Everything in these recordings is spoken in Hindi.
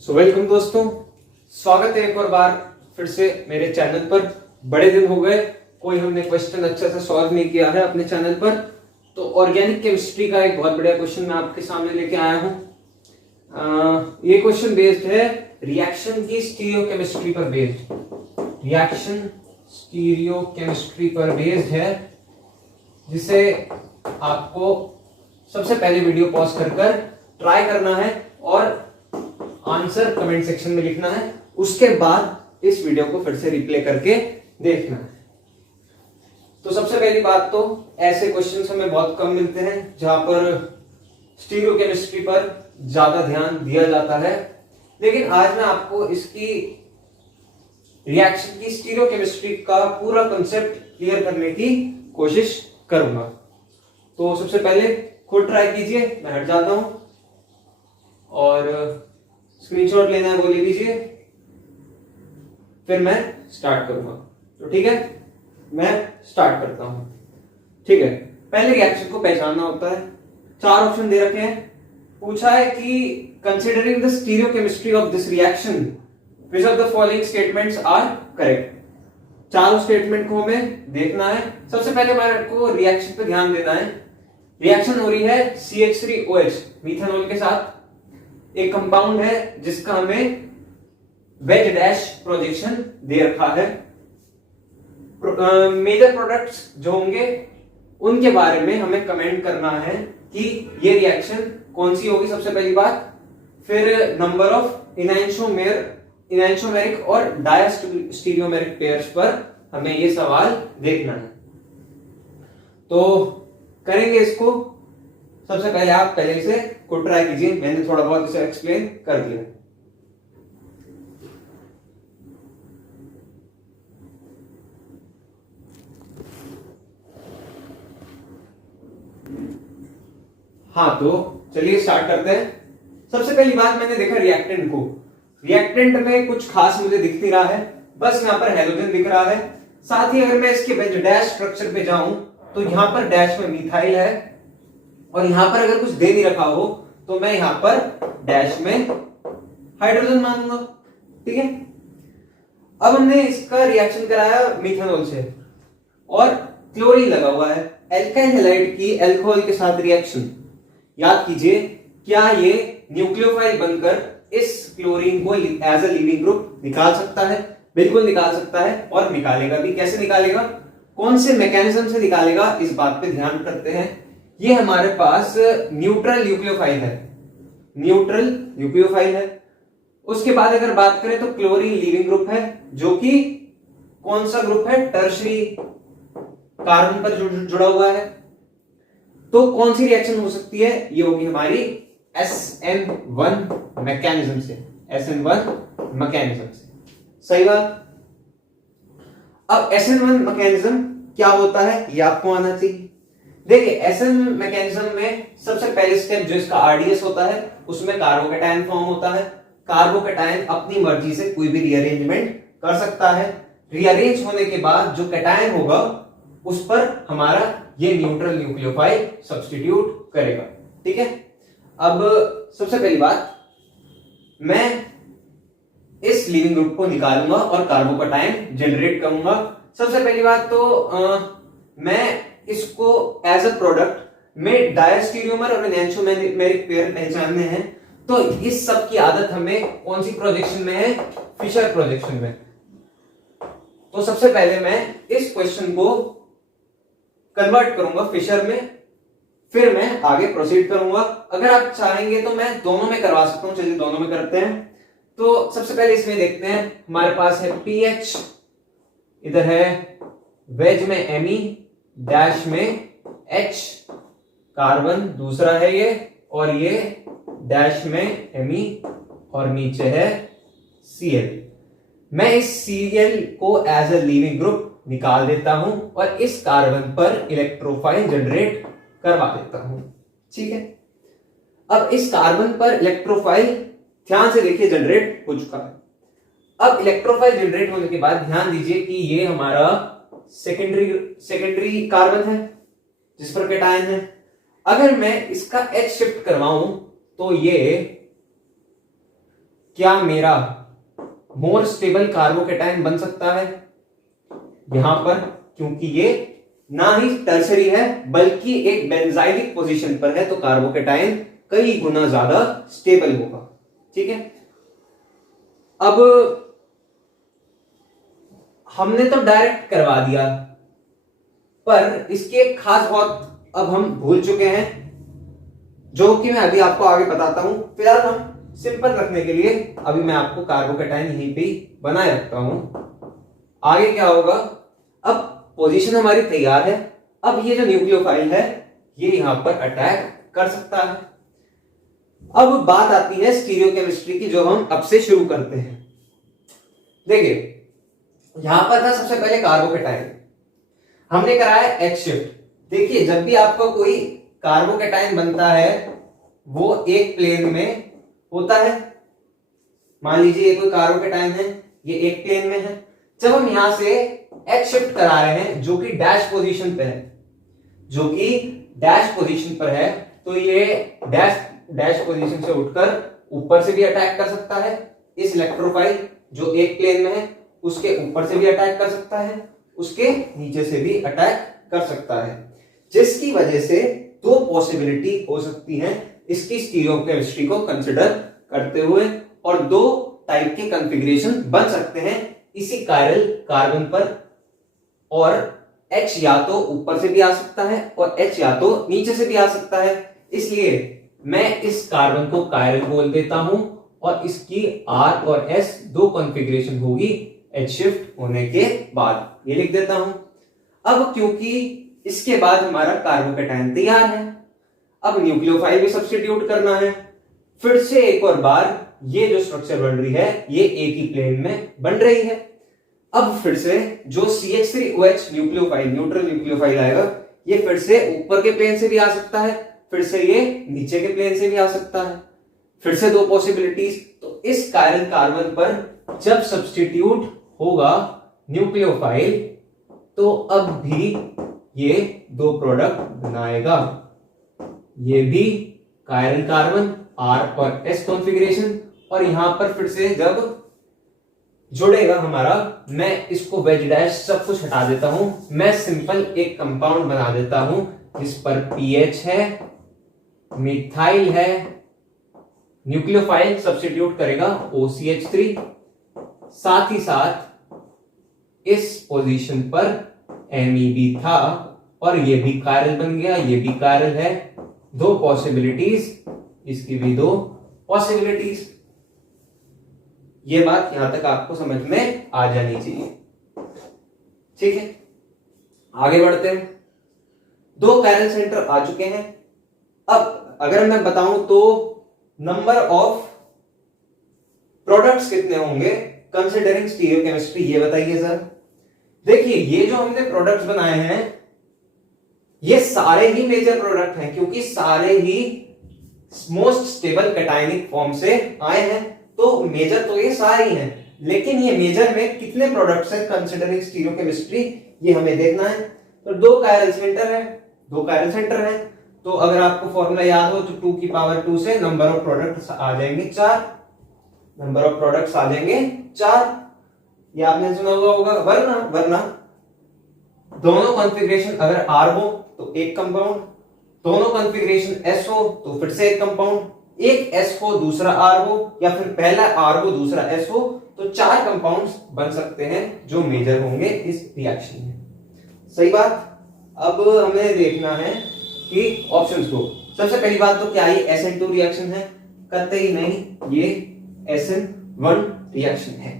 वेलकम दोस्तों, स्वागत है एक और बार फिर से मेरे चैनल पर। बड़े दिन हो गए, कोई हमने क्वेश्चन अच्छे से सॉल्व नहीं किया है अपने चैनल पर। तो ऑर्गेनिक केमिस्ट्री का एक बहुत बढ़िया क्वेश्चन मैं आपके सामने लेके आया हूं। ये क्वेश्चन बेस्ड है रिएक्शन की स्टीरियोकेमिस्ट्री पर बेस्ड। रिएक्शन स्टीरियोकेमिस्ट्री पर बेस्ड है, जिसे आपको सबसे पहले वीडियो पॉज कर ट्राई करना है और आंसर कमेंट सेक्शन में लिखना है। उसके बाद इस वीडियो को फिर से रिप्ले करके देखना है। तो सबसे पहली बात तो ऐसे क्वेश्चंस हमें बहुत कम मिलते हैं जहां पर स्टीरियोकेमिस्ट्री पर ज्यादा ध्यान दिया जाता है, लेकिन आज मैं आपको इसकी रिएक्शन की स्टीरियोकेमिस्ट्री का पूरा कंसेप्ट क्लियर करने की कोशिश करूंगा। तो सबसे पहले खुद ट्राई कीजिए, मैं हट जाता हूं और स्क्रीनशॉट लेना है वो ले लीजिए, फिर मैं स्टार्ट करूंगा। तो ठीक है, मैं स्टार्ट करता हूं। ठीक है, पहले रिएक्शन को पहचानना होता है। चार ऑप्शन दे रखे हैं। पूछा है कि considering the stereochemistry of this reaction which of the following statements are correct. चारों स्टेटमेंट को हमें देखना है। सबसे पहले हमारे को रिएक्शन पे ध्यान देना है। रिएक्शन हो रही है CH3OH मीथेनॉल के साथ। एक कंपाउंड है जिसका हमें वेज डैश प्रोजेक्शन दे रखा है। मेजर प्रोडक्ट्स जो होंगे उनके बारे में हमें कमेंट करना है कि ये रिएक्शन कौन सी होगी, सबसे पहली बात। फिर नंबर ऑफ इनैंशोमेरिक और डायस्टीरियोमेरिक पेयर्स पर हमें ये सवाल देखना है। तो करेंगे इसको। सबसे पहले आप पहले इसे को ट्राई कीजिए, मैंने थोड़ा बहुत इसे एक्सप्लेन कर दिया। हाँ, तो चलिए स्टार्ट करते हैं। सबसे पहली बात, मैंने देखा रिएक्टेंट को। रिएक्टेंट में कुछ खास मुझे दिख नहीं रहा है, बस यहां पर हेलोजन दिख रहा है। साथ ही अगर मैं इसके डैश स्ट्रक्चर पे जाऊं तो यहां पर डैश में मिथाइल है, और यहां पर अगर कुछ दे नहीं रखा हो तो मैं यहां पर डैश में हाइड्रोजन मानूंगा। ठीक है, अब हमने इसका रिएक्शन कराया मिथेनॉल से और क्लोरीन लगा हुआ है। एल्काइल हैलाइड की अल्कोहल के साथ रिएक्शन, याद कीजिए, क्या ये न्यूक्लियोफाइल बनकर इस क्लोरीन को एज अ लिविंग ग्रुप निकाल सकता है? बिल्कुल निकाल सकता है, और निकालेगा भी। कैसे निकालेगा, कौन से मैकेनिज्म से निकालेगा, इस बात पे ध्यान करते हैं। ये हमारे पास न्यूट्रल न्यूक्लियोफाइल है, न्यूट्रल न्यूक्लियोफाइल है। उसके बाद अगर बात करें तो क्लोरीन लिविंग ग्रुप है, जो कि कौन सा ग्रुप है, टर्शरी कार्बन पर जुड़ा हुआ है। तो कौन सी रिएक्शन हो सकती है, ये होगी हमारी SN1 मैकेनिज्म से, SN1 मैकेनिज्म से। सही बात। अब SN1 मैकेनिज्म क्या होता है ये आपको आना चाहिए। देखिए, SN मैकेनिज्म में सबसे पहले स्टेप जो इसका RDS होता है, उसमें कार्बोकैटायन फॉर्म होता है। कार्बोकैटायन अपनी मर्जी से कोई भी रीअरेंजमेंट कर सकता है। रीअरेंज होने के बाद जो कैटायन होगा उस पर हमारा ये न्यूट्रल न्यूक्लियोफाइल सब्स्टिट्यूट करेगा। ठीक है, अब सबसे पहली बात, मैं इस लिविंग ग्रुप को निकालूंगा और कार्बोकैटायन जनरेट करूंगा। सबसे पहली बात तो मैं इसको एज अ प्रोडक्ट में डायस्टीरियोमर और एनैंशोमेरिक पेयर पहचानने हैं। तो इस सब की आदत हमें कौन सी प्रोजेक्शन में है, फिशर प्रोजेक्शन में। तो सबसे पहले मैं इस क्वेश्चन को कन्वर्ट करूंगा फिशर में, फिर मैं आगे प्रोसीड करूंगा। अगर आप चाहेंगे तो मैं दोनों में करवा सकता हूं। चलिए दोनों में करते हैं। तो सबसे पहले इसमें देखते हैं, हमारे पास है PH, इधर है वेज में Me, डैश में H, कार्बन दूसरा है ये, और ये डैश में Me, और नीचे है Cl। मैं इस Cl को एज अ लिविंग ग्रुप निकाल देता हूं और इस कार्बन पर इलेक्ट्रोफाइल जनरेट करवा देता हूं। ठीक है, अब इस कार्बन पर इलेक्ट्रोफाइल ध्यान से देखिए जनरेट हो चुका है। अब इलेक्ट्रोफाइल जनरेट होने के बाद ध्यान दीजिए कि ये हमारा सेकेंडरी कार्बन है जिस पर कैटायन है। अगर मैं इसका H शिफ्ट करवाऊं तो ये क्या मेरा मोर स्टेबल कार्बोकेटाइन बन सकता है यहां पर, क्योंकि ये ना ही टर्सरी है बल्कि एक बेंजाइलिक पोजीशन पर है, तो कार्बोकेटाइन कई गुना ज्यादा स्टेबल होगा। ठीक है, अब हमने तो डायरेक्ट करवा दिया, पर इसके एक खास बात अब हम भूल चुके हैं, जो कि मैं अभी आपको आगे बताता हूं। फिलहाल हम सिंपल रखने के लिए अभी मैं आपको कार्बोकेटाइन यहीं पे बनाए रखता हूं। आगे क्या होगा, अब पोजीशन हमारी तैयार है, अब ये जो न्यूक्लियोफाइल है ये यहां पर अटैक कर सकता है। अब बात आती है स्टीरियोकेमिस्ट्री की, जो हम अब से शुरू करते हैं। देखिए यहां पर था सबसे पहले कार्बोकेटाइन, हमने कराया एच शिफ्ट। देखिए जब भी आपका कोई कार्बोकेटाइन बनता है वो एक प्लेन में होता है। मान लीजिए ये कोई कार्बोकेटाइन है, ये एक प्लेन में है। जब हम यहां से एच शिफ्ट करा रहे हैं जो कि डैश पोजीशन पे है, जो कि डैश पोजीशन पर है, तो ये डैश पोजीशन से उठकर ऊपर से भी अटैक कर सकता है। इस इलेक्ट्रोफाइल जो एक प्लेन में है उसके ऊपर से भी अटैक कर सकता है, उसके नीचे से भी अटैक कर सकता है, जिसकी वजह से दो पॉसिबिलिटी हो सकती है इसकी स्टीरियोकेमिस्ट्री को कंसिडर करते हुए, और दो टाइप के कॉन्फ़िगरेशन बन सकते हैं इसी कायरल कार्बन पर। और H या तो ऊपर से भी आ सकता है और H या तो नीचे से भी आ सकता है। इसलिए मैं इस कार्बन को कायरल बोल देता हूं और इसकी R और S दो कॉन्फ़िगरेशन होगी H शिफ्ट होने के बाद, ये लिख देता हूं। अब क्योंकि इसके बाद हमारा कार्बोकेटाइन तैयार है, अब न्यूक्लियोफाइल भी सब्स्टिट्यूट करना है। फिर से एक और बार ये जो स्ट्रक्चर बन रही है ये एक ही प्लेन में बन रही है। अब फिर से जो CH3OH न्यूक्लियोफाइल, न्यूट्रल न्यूक्लियोफाइल आएगा, ये फिर से ऊपर के प्लेन से भी आ सकता है, फिर से ये नीचे के प्लेन से भी आ सकता है। फिर से दो पॉसिबिलिटीज। तो इस कायरल कार्बन पर जब सब्स्टिट्यूट होगा न्यूक्लियोफाइल तो अब भी ये दो प्रोडक्ट बनाएगा। ये भी कायरल कार्बन R और S कॉन्फ़िगरेशन, और यहां पर फिर से जब जुड़ेगा हमारा, मैं इसको वेज डैश सब कुछ हटा देता हूं, मैं सिंपल एक कंपाउंड बना देता हूं जिस पर पीएच है, मिथाइल है, न्यूक्लियोफाइल सब्स्टिट्यूट करेगा OCH3, साथ ही साथ इस पोजीशन पर MEB था और ये भी कायरल बन गया, ये भी कायरल है। दो पॉसिबिलिटीज, इसकी भी दो पॉसिबिलिटीज। ये बात यहां तक आपको समझ में आ जानी चाहिए। ठीक है, आगे बढ़ते हैं। दो कायरल सेंटर आ चुके हैं। अब अगर मैं बताऊं तो नंबर ऑफ प्रोडक्ट्स कितने होंगे कंसिडरिंग स्टीरियोकेमिस्ट्री, ये बताइए सर। देखिए ये जो हमने प्रोडक्ट्स बनाए हैं ये सारे ही मेजर प्रोडक्ट हैं, क्योंकि सारे ही मोस्ट स्टेबल कैटायनिक फॉर्म से आए हैं, तो मेजर तो ये सारे ही हैं। लेकिन ये मेजर में कितने प्रोडक्ट्स हैं कंसिडरिंग स्टीरियोकेमिस्ट्री, ये हमें देखना है। तो दो कायरल सेंटर है, दो कायरल सेंटर है, तो अगर आपको फॉर्मूला याद हो तो 2 की पावर 2 से नंबर ऑफ प्रोडक्ट्स आ जाएंगे 4, नंबर ऑफ प्रोडक्ट्स आ जाएंगे 4। ये आपने सुना हुआ होगा। वरना दोनों कॉन्फ़िगरेशन अगर R हो तो एक कंपाउंड, दोनों कॉन्फ़िगरेशन S हो तो फिर से एक कंपाउंड, एक S हो दूसरा R हो, या फिर पहला R हो दूसरा S हो, तो 4 कंपाउंड्स बन सकते हैं जो मेजर होंगे इस रिएक्शन में। सही बात। अब हमें देखना है कि ऑप्शंस को। सबसे पहली बात तो क्या ये SN2 रिएक्शन है? कतई नहीं, ये SN1 रिएक्शन है,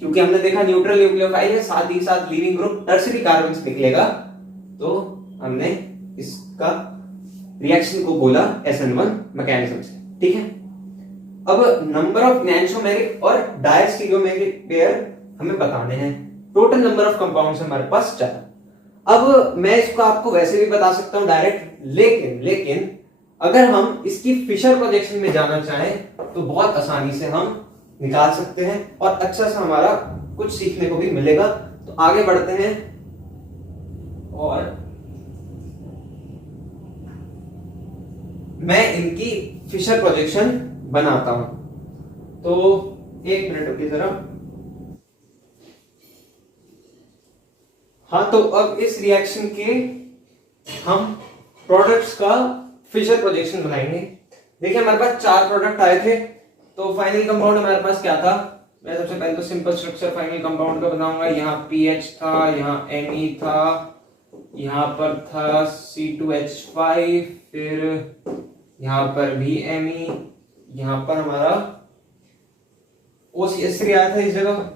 क्योंकि हमने देखा न्यूट्रल न्यूक्लियोफाइल है, साथ ही साथ लीविंग ग्रुप टर्शियरी कार्बन्स निकलेगा, तो हमने इसका रिएक्शन को बोला SN1 मैकेनिज्म से। ठीक है, अब नंबर ऑफ एनैंटियोमेरिक और डायस्टीरियोमेरिक पेयर हमें बताने हैं। टोटल नंबर ऑफ कंपाउंड्स हमारे पास 4। अब मैं इसको आपको वैसे भी बता सकता हूं डायरेक्ट, लेकिन अगर हम इसकी फिशर प्रोजेक्शन में जाना चाहें तो बहुत आसानी से हम निकाल सकते हैं और अच्छा सा हमारा कुछ सीखने को भी मिलेगा। तो आगे बढ़ते हैं और मैं इनकी फिशर प्रोजेक्शन बनाता हूं। तो एक मिनट रुकिए जरा। हाँ, तो अब इस रिएक्शन के हम प्रोडक्ट्स का फिशर प्रोजेक्शन बनाएंगे। देखिए हमारे पास 4 प्रोडक्ट आए थे, तो फाइनल कंपाउंड हमारे पास क्या था। मैं सबसे पहले तो सिंपल स्ट्रक्चर फाइनल कंपाउंड का बनाऊंगा। यहाँ पीएच था, यहाँ एमई था, यहाँ पर था C2H5, फिर यहाँ पर भी एमई, यहाँ पर हमारा OCH3 आया था इस जगह।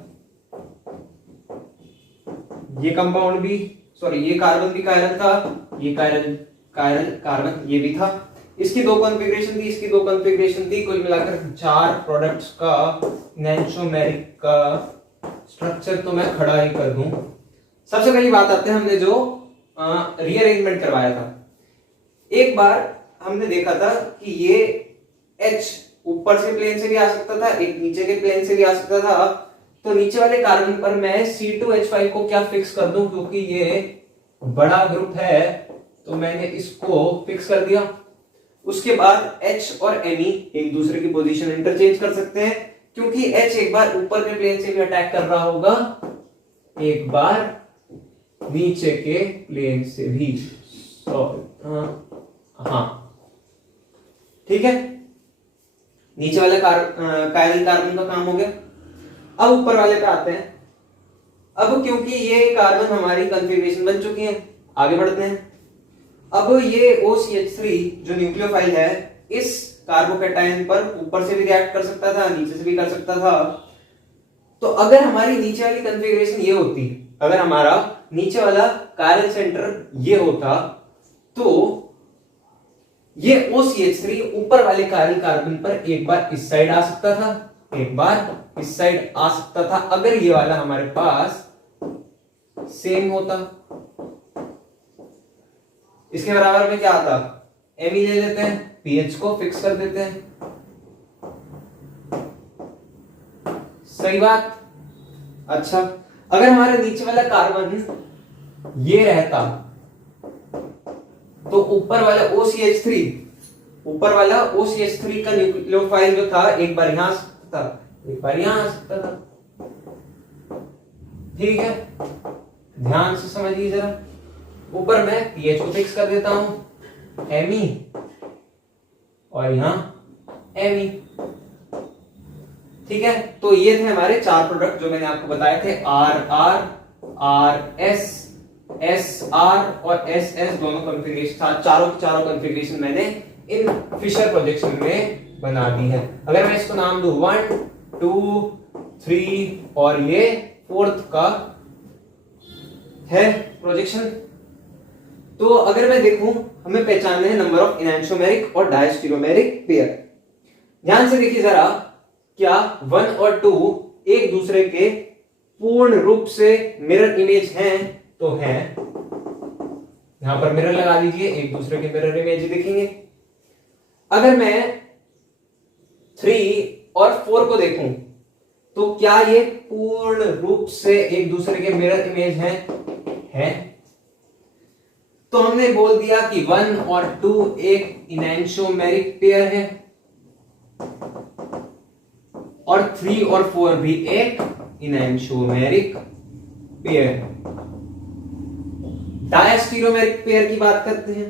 ये कंपाउंड भी, सॉरी ये कार्बन भी कायरल था, ये कार्बन ये भी था। इसकी 2 कॉन्फ़िगरेशन थी, इसकी 2 कॉन्फ़िगरेशन थी। कुल मिलाकर 4 प्रोडक्ट्स का एनैंटियोमेरिक का स्ट्रक्चर तो मैं खड़ा ही कर दूं। सबसे पहली बात आते हैं, हमने जो रीअरेंजमेंट करवाया था। एक बार हमने देखा था कि ये H ऊपर से प्लेन से भी आ सकता था, एक नीचे के प्लेन से भी आ सकता था। तो नीचे वाले कार्बन पर मैं C2H5 को क्या फिक्स कर दूं, क्योंकि ये बड़ा ग्रुप है, तो मैंने इसको फिक्स कर दिया। उसके बाद H और Me एक दूसरे की पोजीशन इंटरचेंज कर सकते हैं, क्योंकि H एक बार ऊपर के प्लेन से भी अटैक कर रहा होगा, एक बार नीचे के प्लेन से भी। हाँ ठीक है, नीचे वाले कायरल कार्बन का काम हो गया। अब ऊपर वाले पे आते हैं। अब क्योंकि ये कार्बन हमारी कॉन्फ़िगरेशन बन चुकी है, आगे बढ़ते हैं। अब ये OCH3 जो न्यूक्लियोफाइल है, इस कार्बोकैटायन पर ऊपर से भी रिएक्ट कर सकता था, नीचे से भी कर सकता था। तो अगर हमारी नीचे वाली कॉन्फ़िगरेशन ये होती, अगर हमारा नीचे वाला कायरल सेंटर ये होता, तो ये OCH3 ऊपर वाले कायरल कार्बन पर एक बार इस साइड आ सकता था, एक बार इस साइड आ सकता था, अगर ये वाला हमारे पास सेम होता। इसके बराबर में क्या आता, Me ले लेते हैं, पीएच को फिक्स कर देते हैं। सही बात। अच्छा, अगर हमारे नीचे वाला कार्बन ये रहता, तो ऊपर वाला OCH3 का न्यूक्लियोफाइल जो था, एक बार यहां आ सकता था, एक बार यहां आ सकता था। ठीक है, ध्यान से समझिए जरा। ऊपर मैं पीएच को फिक्स कर देता हूं, Me, और यहां Me। ठीक है, तो ये थे हमारे 4 प्रोडक्ट जो मैंने आपको बताए थे, RR, RS, SR और SS दोनों कॉन्फ़िगरेशन था। चारों कॉन्फ़िगरेशन मैंने इन फिशर प्रोजेक्शन में बना दी है। अगर मैं इसको नाम दूं 1, 2, 3 और ये 4th का है प्रोजेक्शन, तो अगर मैं देखूं, हमें पहचानने हैं नंबर ऑफ एनैंटियोमेरिक और डायस्टीरियोमेरिक पेयर। ध्यान से देखिए जरा, क्या 1 और 2 एक दूसरे के पूर्ण रूप से मिरर इमेज हैं? तो हैं। यहां पर मिरर लगा लीजिए, एक दूसरे के मिरर इमेज दिखेंगे। अगर मैं 3 और 4 को देखूं, तो क्या ये पूर्ण रूप से एक दूसरे के मिरर इमेज हैं? तो हमने बोल दिया कि 1 और 2 एक एनैंटियोमेरिक पेयर है, और 3 और 4 भी एक एनैंटियोमेरिक पेयर है। डायस्टीरियोमेरिक पेयर की बात करते हैं।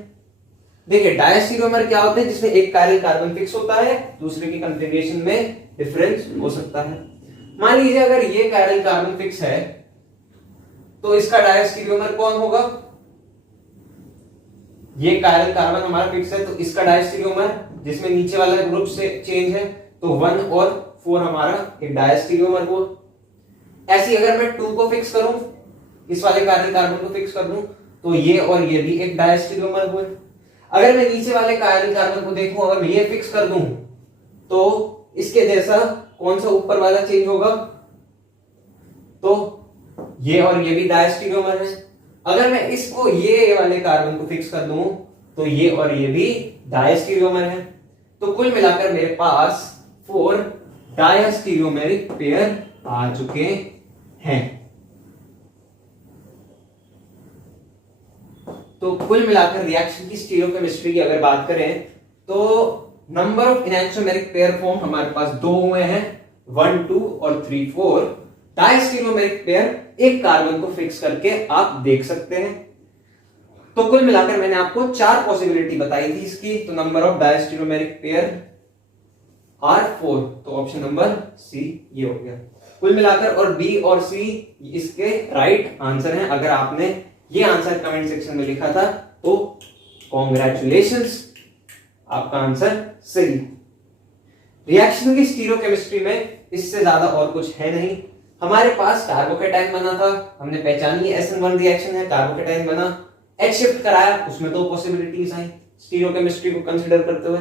देखिए, डायस्टीरियोमर क्या होते हैं, जिसमें एक कायरल कार्बन फिक्स होता है, दूसरे की कॉन्फ़िगरेशन में डिफरेंस हो सकता है। मान लीजिए अगर ये कायरल कार्बन फिक्स है, तो इसका डायस्टीरियोमर कौन होगा? ये कायरल कार्बन हमारा फिक्स है, तो इसका डायस्टीरियोमर, जिसमें नीचे वाला ग्रुप से चेंज है, तो 1 और 4 हमारा एक डायस्टीरियोमर हुआ। ऐसी अगर मैं 2 को फिक्स करूं, इस वाले कायरल कार्बन को फिक्स कर दूं, तो ये और ये भी एक डायस्टीरियोमर हुए। अगर मैं नीचे वाले कायरल कार्बन को देखूं, अगर मैं ये फिक्स कर दूं, तो इसके जैसा कौन सा ऊपर वाला चेंज होगा? तो ये और ये भी डायस्टीरियोमर है। अगर मैं इसको ये वाले कार्बन को फिक्स कर दूं, तो ये और ये भी डायस्टीरियोमर है। तो कुल मिलाकर मेरे पास 4 डायस्टीरियोमेरिक पेयर आ चुके हैं। तो कुल मिलाकर रिएक्शन की स्टीरियोकेमिस्ट्री की अगर बात करें, तो नंबर ऑफ एनैंटियोमेरिक पेयर फॉर्म हमारे पास 2 हुए हैं, 1 2 और 3 4 डायस्टीरोमेरिक पेयर एक कार्बन को फिक्स करके आप देख सकते हैं। तो कुल मिलाकर मैंने आपको 4 पॉसिबिलिटी बताई थी इसकी। तो नंबर ऑफ डायस्टीरोमेरिक पेयर आर 4, तो ऑप्शन नंबर सी ये हो गया कुल मिलाकर। और बी और सी इसके राइट आंसर हैं। अगर आपने ये आंसर कमेंट सेक्शन में लिखा था तो कॉन्ग्रेचुलेशंस, आपका आंसर सही। रिएक्शन की स्टीरियोकेमिस्ट्री में इससे ज्यादा और कुछ है नहीं। हमारे पास कार्बोकेटाइन बना था, हमने पहचानी SN1 रिएक्शन है, कार्बोकेटाइन बना, H शिफ्ट कराया, उसमें 2 पॉसिबिलिटीज आई स्टीरियोकेमिस्ट्री को कंसीडर करते हुए।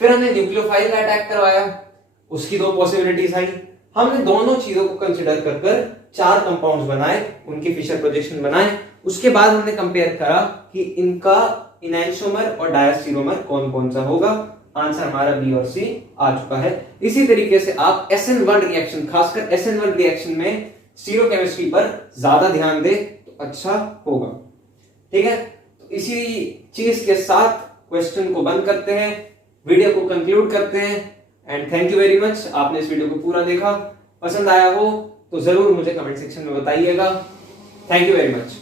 फिर हमने न्यूक्लियोफाइल का अटैक करवाया, उसकी 2 पॉसिबिलिटीज आई। हमने दोनों चीजों को कंसीडर कर 4 कंपाउंड्स बनाए, उनकी फिशर प्रोजेक्शन बनाए। उसके बाद हमने कंपेयर करा कि इनका इनैंशियोमर और डायस्टीरोमर कौन कौन सा होगा। आंसर हमारा बी और सी आ चुका है। इसी तरीके से आप SN1 रिएक्शन, खासकर SN1 रिएक्शन में स्टीरियोकेमिस्ट्री पर ज्यादा ध्यान दे तो अच्छा होगा। ठीक है, तो इसी चीज के साथ क्वेश्चन को बंद करते हैं, वीडियो को कंक्लूड करते हैं। And thank you very much, आपने इस वीडियो को पूरा देखा। पसंद आया हो तो जरूर मुझे कमेंट सेक्शन में बताइएगा। Thank you very much.